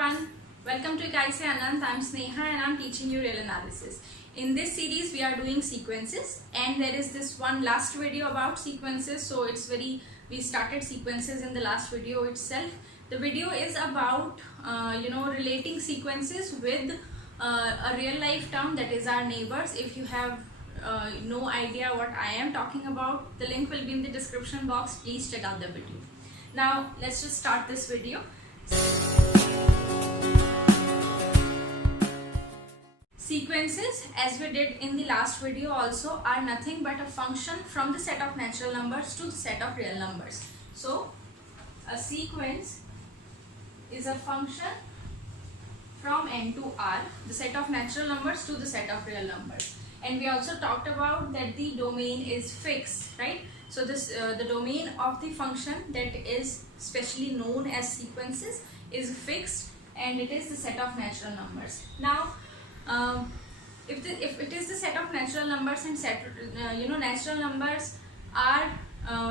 everyone, welcome to Ikaise Anand. I'm Sneha and I'm teaching you real analysis. In this series we are doing sequences and there is this one last video about sequences, so we started sequences in the last video itself. The video is about relating sequences with a real life term, that is our neighbors. If you have no idea what I am talking about, the link will be in the description box. Please check out the video. Now let's just start this video. Sequences, as we did in the last video also, are nothing but a function from the set of natural numbers to the set of real numbers. So a sequence is a function from n to r, the set of natural numbers to the set of real numbers. And we also talked about that the domain is fixed, right? So this the domain of the function that is specially known as sequences is fixed, and it is the set of natural numbers. Now if it is the set of natural numbers and natural numbers are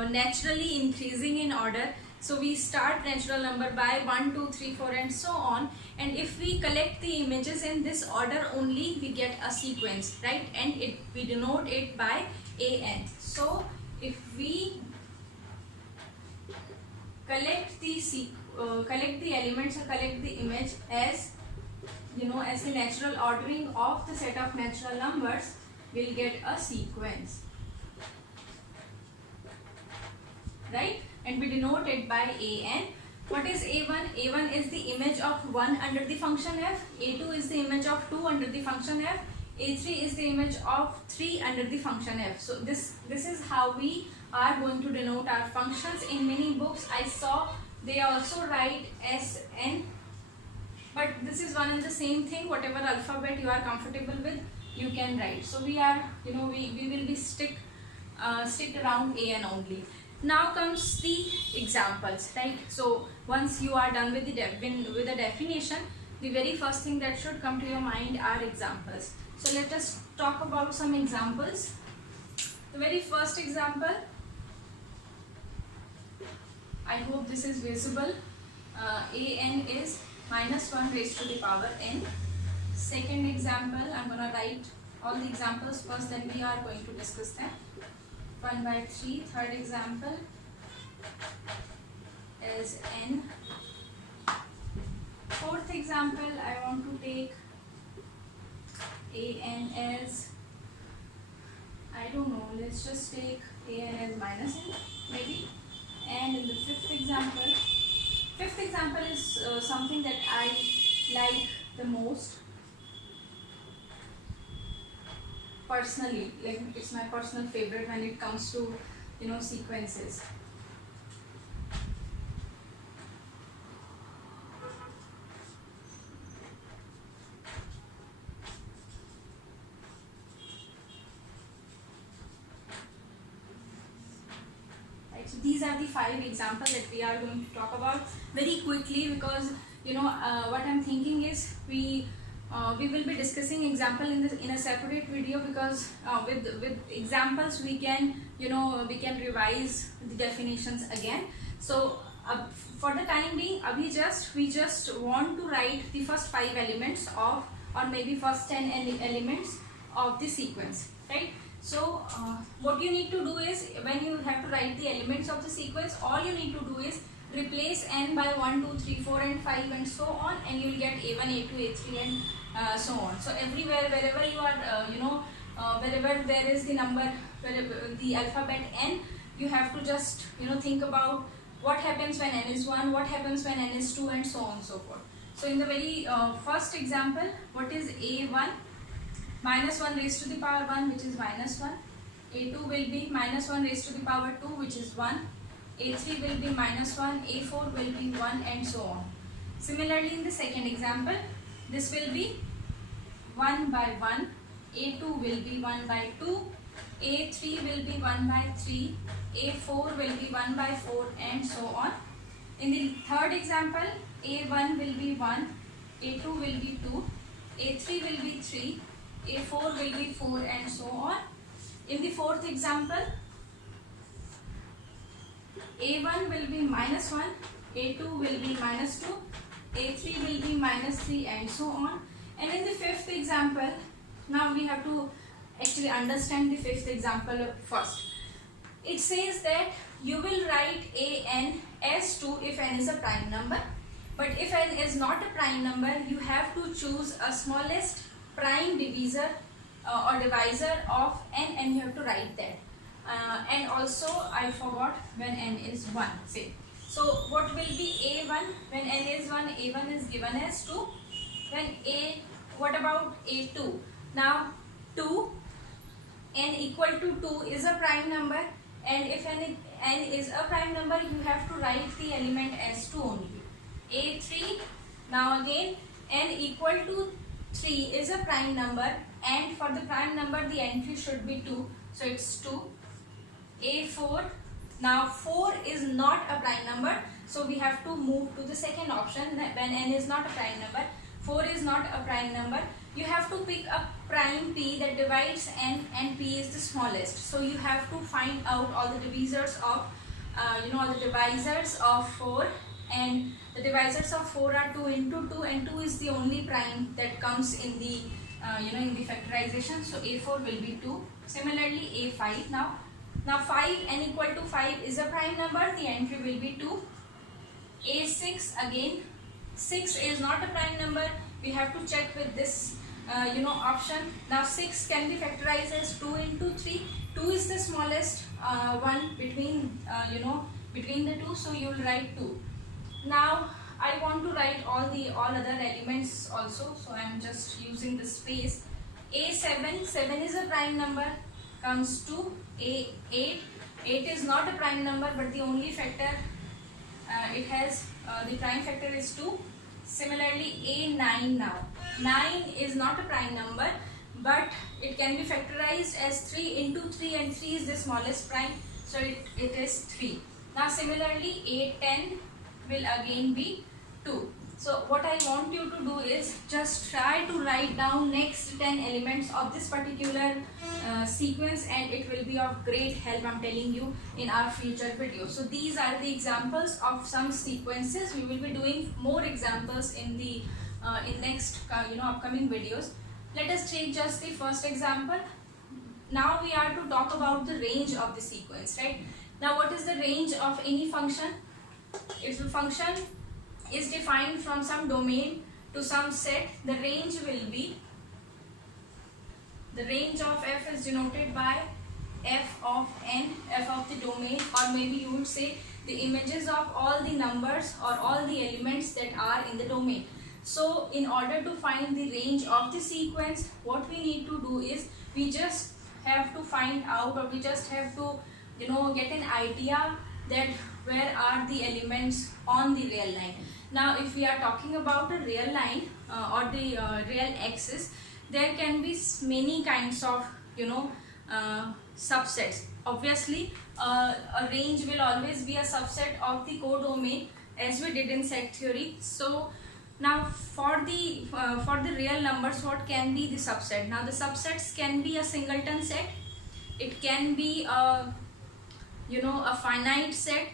naturally increasing in order, so we start natural number by 1, 2, 3, 4 and so on, and if we collect the images in this order only, we get a sequence, right? And we denote it by an. So if we collect the elements or collect the image as as the natural ordering of the set of natural numbers, we'll get a sequence, right? And we denote it by an. What is a1? a1 is the image of 1 under the function f, a2 is the image of 2 under the function f, a3 is the image of 3 under the function f. So this is how we are going to denote our functions. In many books I saw they also write Sn, but this is one and the same thing. Whatever alphabet you are comfortable with, you can write. So we are we will be stick around an only. Now comes the examples, right? So once you are done with the definition, the very first thing that should come to your mind are examples. So let us talk about some examples. The very first example, I hope this is visible. An is minus 1 raised to the power n. Second example, I'm going to write all the examples first, then we are going to discuss them. 1 by 3. Third example is n. Fourth example, I want to take an as, I don't know, let's just take an as minus n maybe. And in the fifth example is something that I like the most personally, like it's my personal favorite when it comes to sequences. So these are the 5 examples that we are going to talk about very quickly, because what I'm thinking is we will be discussing example in a separate video, because with examples we can revise the definitions again. So for the time being, we just want to write the first 5 elements of, or maybe first 10 elements of the sequence, right? So what you need to do is, when you have to write the elements of the sequence, all you need to do is replace n by 1, 2, 3, 4 and 5 and so on, and you will get a1, a2, a3 and so on. So everywhere, wherever you are, wherever there is the number, wherever the alphabet n, you have to just think about what happens when n is 1, what happens when n is 2 and so on and so forth. So in the very first example, what is a1? Minus 1 raised to the power 1, which is minus 1. a2 will be minus 1 raised to the power 2, which is 1. a3 will be minus 1, a4 will be 1 and so on. Similarly, in the second example, this will be 1 by 1, a2 will be 1 by 2, a3 will be 1 by 3, a4 will be 1 by 4 and so on. In the third example, a1 will be 1, a2 will be 2, a3 will be 3, a4 will be 4 and so on. In the fourth example, a1 will be minus 1, a2 will be minus 2, a3 will be -3 and so on. And in the fifth example, now we have to actually understand the fifth example first. It says that you will write a n as 2 if n is a prime number, but if n is not a prime number, you have to choose a smallest prime divisor or divisor of n, and you have to write that. And also I forgot when n is 1, say. So what will be a1 when n is 1? a1 is given as 2. What about a2? Now 2, n equal to 2 is a prime number, and if n is a prime number, you have to write the element as 2 only. a3, now again n equal to 3 is a prime number, and for the prime number the entry should be 2, so it's 2. a4, now 4 is not a prime number, so we have to move to the second option. When n is not a prime number, 4 is not a prime number, you have to pick a prime p that divides n, and p is the smallest. So you have to find out all the divisors of all the divisors of 4, and the divisors of 4 are 2 into 2, and 2 is the only prime that comes in the in the factorization, so a4 will be 2. Similarly a5, now 5, n equal to 5 is a prime number, the entry will be 2. a6, again 6 is not a prime number, we have to check with this option. Now 6 can be factorized as 2 into 3. 2 is the smallest one between between the two, so you will write 2. Now I want to write all other elements also, so I am just using the space. a7, 7 is a prime number, comes to a8. 8 is not a prime number, but the only factor it has the prime factor is 2. Similarly a9, now 9 is not a prime number, but it can be factorized as 3 into 3, and 3 is the smallest prime, so it is 3. Now similarly a10 will again be 2. So what I want you to do is just try to write down next 10 elements of this particular sequence, and it will be of great help, I'm telling you, in our future videos. So these are the examples of some sequences. We will be doing more examples in the in next upcoming videos. Let us take just the first example. Now we are to talk about the range of the sequence, right? Now what is the range of any function? If a function is defined from some domain to some set, the range will be, the range of f is denoted by f of n, f of the domain, or maybe you would say the images of all the numbers or all the elements that are in the domain. So in order to find the range of the sequence, what we need to do is we just have to find out, or we just have to get an idea that where are the elements on the real line. Now if we are talking about a real line or the real axis, there can be many kinds of subsets. Obviously a range will always be a subset of the codomain, as we did in set theory. So now for the real numbers, what can be the subset? Now the subsets can be a singleton set, it can be a finite set,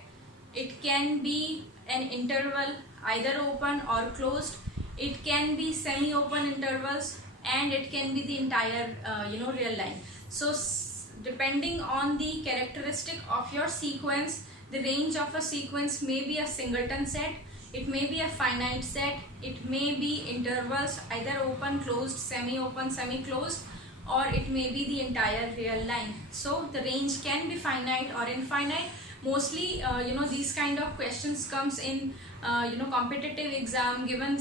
it can be an interval either open or closed, it can be semi-open intervals, and it can be the entire real line. So depending on the characteristic of your sequence, the range of a sequence may be a singleton set, it may be a finite set, it may be intervals either open, closed, semi-open, semi-closed, or it may be the entire real line. So the range can be finite or infinite. Mostly these kind of questions comes in competitive exam, given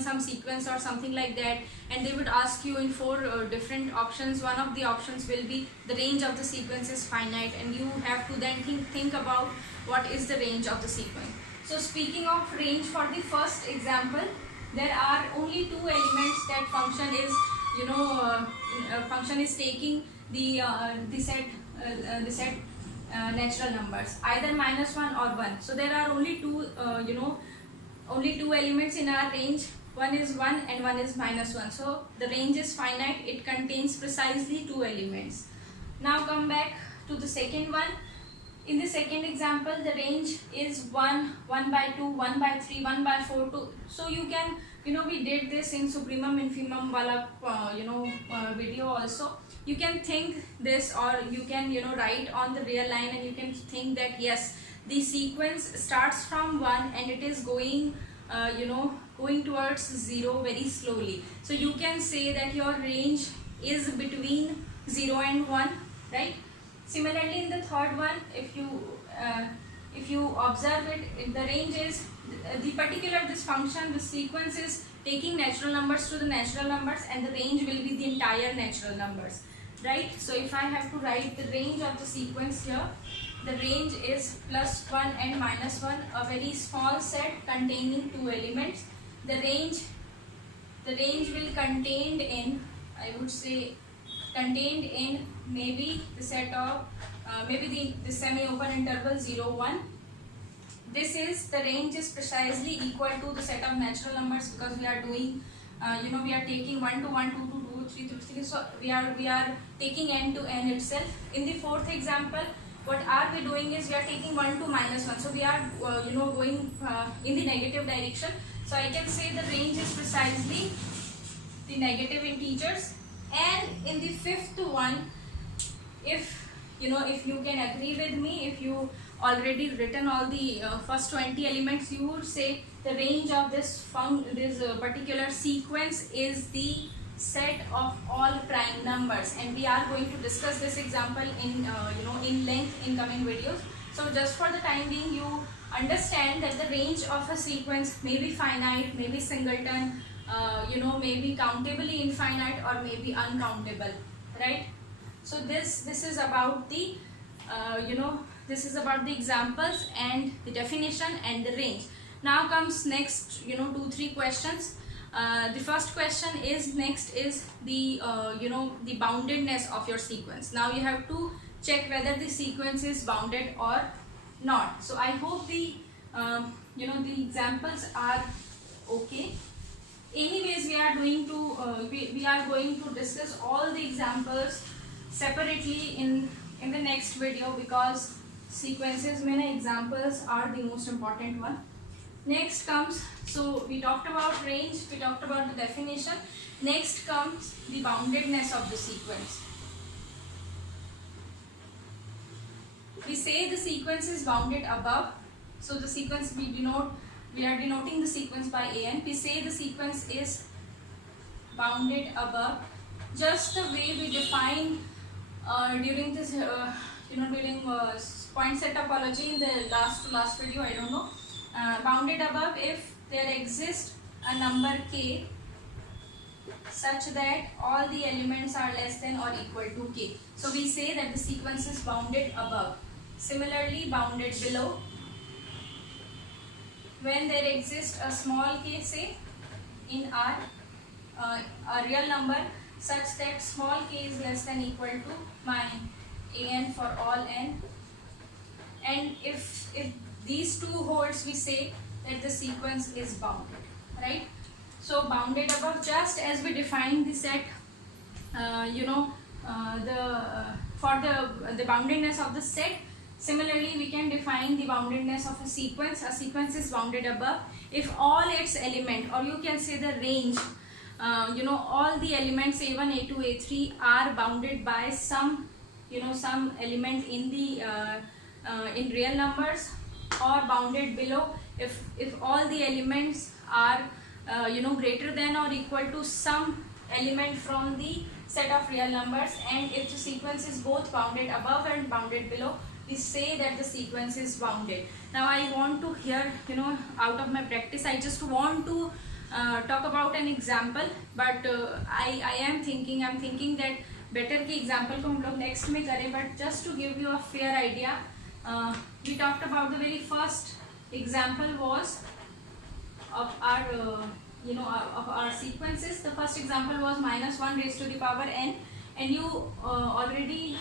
some sequence or something like that, and they would ask you in 4 different options. One of the options will be the range of the sequence is finite, and you have to then think about what is the range of the sequence. So speaking of range, for the first example, there are only 2 elements that function is function is taking the set natural numbers, either -1 or 1. So there are only only two elements in our range. One is 1 and one is -1. So the range is finite, it contains precisely 2 elements. Now come back to the second one. in the second example, the range is 1, 1 by 2, 1 by 3, 1 by 4, 2. So you can, we did this in supremum infimum wala, video also. You can think this, or you can, write on the real line, and you can think that yes, the sequence starts from 1 and it is going, going towards 0 very slowly. So you can say that your range is between 0 and 1, right? Similarly, in the third one, if you observe it, the range is the particular this function, the sequence is taking natural numbers to the natural numbers, and the range will be the entire natural numbers, right? So if I have to write the range of the sequence here, the range is +1 and -1, a very small set containing 2 elements. The range will contained in, I would say, contained in maybe the set of maybe the semi-open interval 0, 1. This is, the range is precisely equal to the set of natural numbers, because we are doing we are taking 1 to 1, 2 to 2, 3 to 3. So we are taking n to n itself. In the fourth example, what are we doing is we are taking 1 to -1. So we are going in the negative direction. So I can say the range is precisely the negative integers. And in the fifth one, if you can agree with me, if you already written all the first 20 elements, you would say the range of this particular sequence is the set of all prime numbers, and we are going to discuss this example in in length in coming videos. So just for the time being, you understand that the range of a sequence may be finite, may be singleton, may be countably infinite, or may be uncountable, right? So this is about the this is about the examples and the definition and the range. Now comes next 2-3 questions. The first question is the the boundedness of your sequence. Now you have to check whether the sequence is bounded or not. So I hope the the examples are okay. Anyways, we are going to discuss all the examples separately in the next video, because sequences many examples are the most important one. Next comes, so we talked about range, we talked about the definition. Next comes the boundedness of the sequence. We say the sequence is bounded above. So the sequence we are denoting the sequence by an. We say the sequence is bounded above, just the way we define during this during point set topology in the last video, I don't know. Bounded above if there exists a number k such that all the elements are less than or equal to k. So we say that the sequence is bounded above. Similarly, bounded below, when there exists a small k, say in R, a real number such that small k is less than equal to my an for all n, and if these two holds, we say that the sequence is bounded, right? So bounded above, just as we define the set for the boundedness of the set, similarly we can define the boundedness of a sequence. A sequence is bounded above if all its element, or you can say the range, all the elements a1, a2, a3 are bounded by some some element in the in real numbers, or bounded below if all the elements are greater than or equal to some element from the set of real numbers. And if the sequence is both bounded above and bounded below, we say that the sequence is bounded. Now I want to hear out of my practice, I just want to talk about an example, but I am thinking that better कि example को हम लोग next में करें. But just to give you a fair idea, we talked about the very first example was of our of our sequences. The first example was -1 raised to the power n, and you already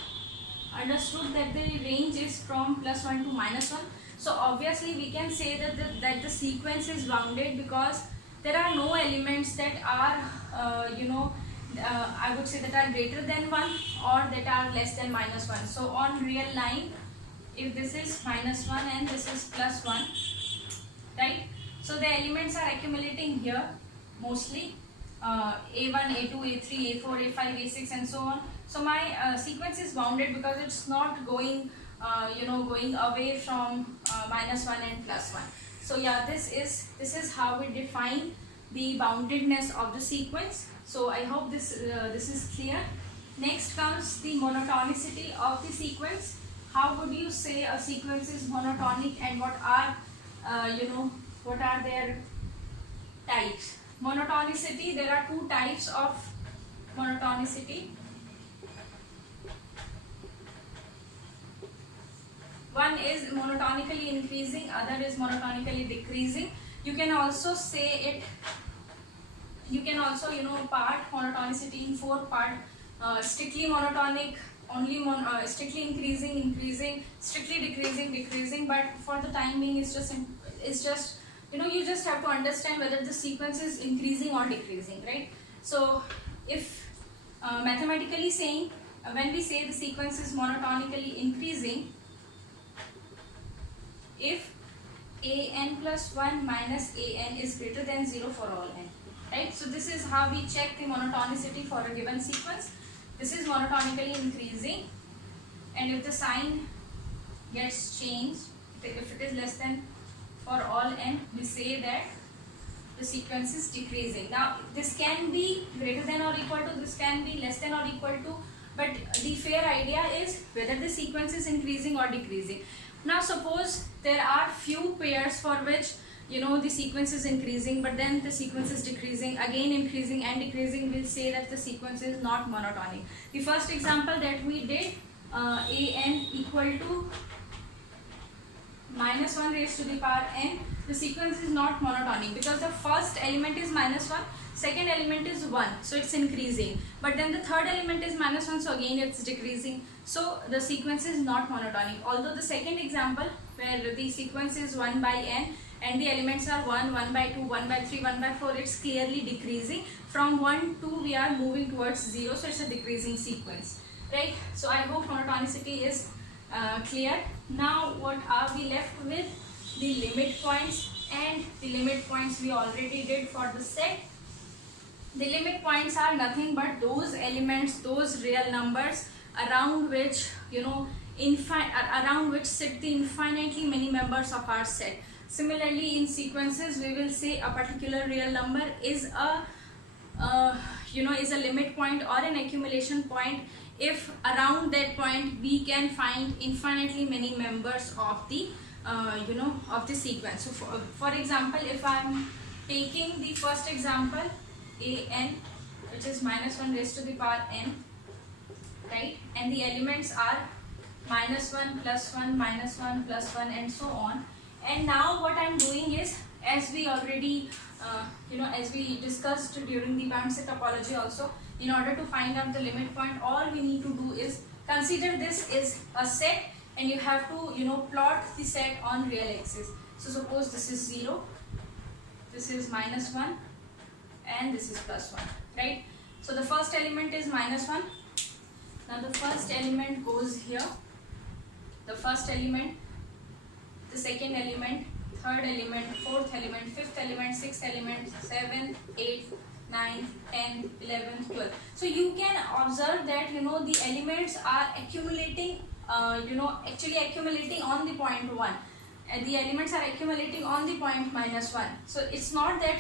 understood that the range is from +1 to -1. So obviously we can say that the sequence is bounded, because there are no elements that are I would say that are greater than 1 or that are less than -1. So on real line, if this is -1 and this is +1, right? So the elements are accumulating here mostly, A1, A2, A3, A4, A5, A6 and so on. So my sequence is bounded because it's not going going away from -1 and +1. So yeah, this is how we define the boundedness of the sequence. So I hope this is clear. Next comes the monotonicity of the sequence. How would you say a sequence is monotonic, and what are what are their types? Monotonicity, there are two types of monotonicity. One is monotonically increasing, other is monotonically decreasing. You can also say it, you can also part monotonicity in four parts: strictly monotonic, only strictly increasing, strictly decreasing. But for the time being, it's just you just have to understand whether the sequence is increasing or decreasing, right? So if mathematically saying, when we say the sequence is monotonically increasing, if an plus 1 minus an is greater than 0 for all n, right? So this is how we check the monotonicity for a given sequence. This is monotonically increasing, and if the sign gets changed, if it is less than for all n, we say that the sequence is decreasing. Now this can be greater than or equal to, this can be less than or equal to, but the fair idea is whether the sequence is increasing or decreasing. Now suppose there are few pairs for which the sequence is increasing, but then the sequence is decreasing, again increasing and decreasing, we'll say that the sequence is not monotonic. The first example that we did, an equal to -1 raised to the power n, the sequence is not monotonic because the first element is -1, second element is 1, so it's increasing, but then the third element is -1, so again it's decreasing, so the sequence is not monotonic. Although the second example where the sequence is 1 by n and the elements are 1, 1 by 2, 1 by 3, 1 by 4, it's clearly decreasing. From 1 to we are moving towards 0, so it's a decreasing sequence, right? So I hope monotonicity is clear. Now what are we left with? The limit points, and the limit points we already did for the set. The limit points are nothing but those elements, those real numbers around which around which sit the infinitely many members of our set. Similarly, in sequences we will say a particular real number is a is a limit point or an accumulation point if around that point we can find infinitely many members of the of the sequence. So for example, if I am taking the first example, an, which is -1 raised to the power n, right, and the elements are -1 plus 1 -1 plus 1 and so on. And now what I am doing is, as we already as we discussed during the band set topology also, in order to find out the limit point, all we need to do is consider this is a set, and you have to plot the set on real axis. So suppose this is 0, this is -1, and this is +1, right? So the first element is -1. Now the first element goes here, the first element, the second element, third element, fourth element, fifth element, sixth element, 7, 8, 9, 10, 11, 12. So you can observe that the elements are accumulating, actually accumulating on the point 1, and the elements are accumulating on the point -1. So it's not that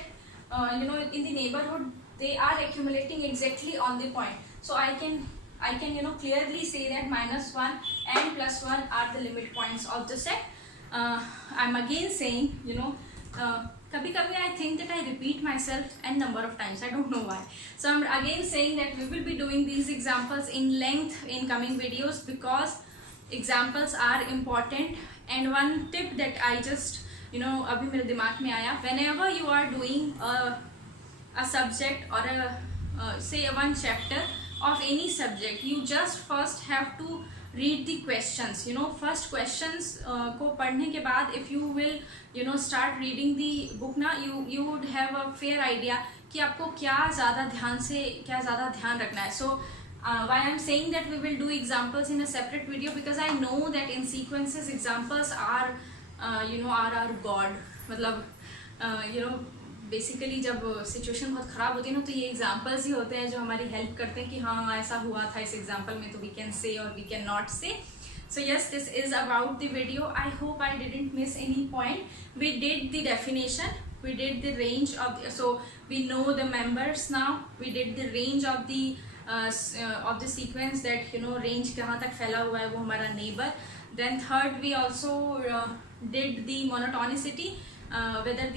in the neighborhood they are accumulating exactly on the point. So I can clearly say that -1 and +1 are the limit points of the set. I'm again saying, kabhi I think that I repeat myself n number of times, I don't know why. So I'm again saying that we will be doing these examples in length in coming videos because examples are important. And one tip that I just abhi mere dimag mein aaya, whenever you are doing a subject or say one chapter of any subject, you just first have to read the questions. First questions को पढ़ने के बाद if you will start reading the book ना, you would have a fair idea कि आपको क्या ज़्यादा ध्यान रखना है. So why I'm saying that we will do examples in a separate video, because I know that in sequences examples are are our god. मतलब basically जब situation बहुत ख़राब होती है ना, तो ये एग्जाम्पल्स ही होते हैं जो हमारी हेल्प करते हैं कि हाँ ऐसा हुआ था इस एग्जाम्पल में, तो वी कैन से और वी कैन नॉट से. So yes, this is about the video. I hope I didn't miss any point. We did the definition, we did the range of the, so we know the members now. We did the range of the sequence, that range कहाँ तक फैला हुआ है वो हमारा neighbor. Then third, we also did the monotonicity, whether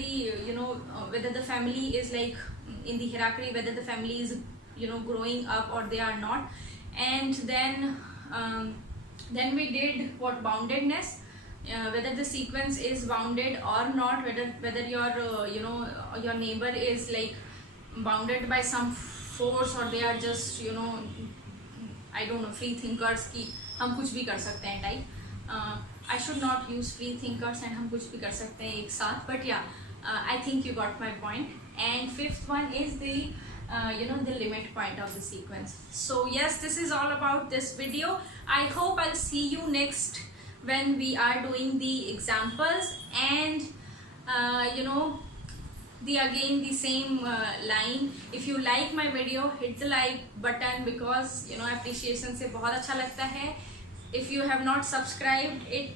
whether the family is like in the hierarchy, whether the family is growing up or they are not. And then we did what, boundedness, whether the sequence is bounded or not, whether your your neighbor is like bounded by some force, or they are just I don't know, free thinkers की हम कुछ भी कर सकते हैं type. I should not use free thinkers and हम कुछ भी कर सकते हैं एक साथ, but yeah, I think you got my point. And fifth one is the the limit point of the sequence. So yes, this is all about this video. I hope I'll see you next when we are doing the examples, and the same line. If you like my video, hit the like button, because appreciation से बहुत अच्छा लगता है. If you have not subscribed it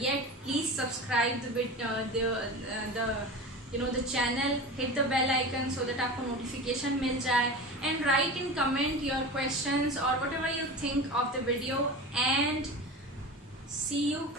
yet, please subscribe the channel, hit the bell icon so that आपको notification मिल जाए, and write in comment your questions or whatever you think of the video, and see you